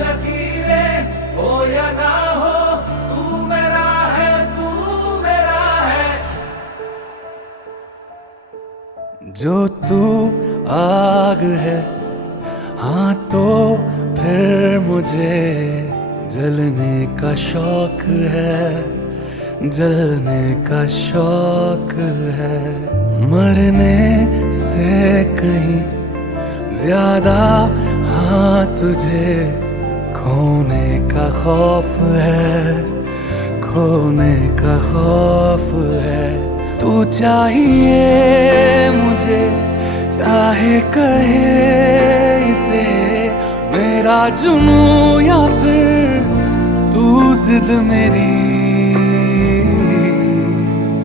लकीरें हो या ना हो, तू मेरा है, तू मेरा है। जो तू आग है, हाँ तो फिर मुझे जलने का शौक है, जलने का शौक है। मरने से कहीं ज्यादा हाँ तुझे खोने का खौफ है, खोने का खौफ है। तू चाहिए मुझे, चाहे कहे इसे मेरा जुनून या फिर तू जिद मेरी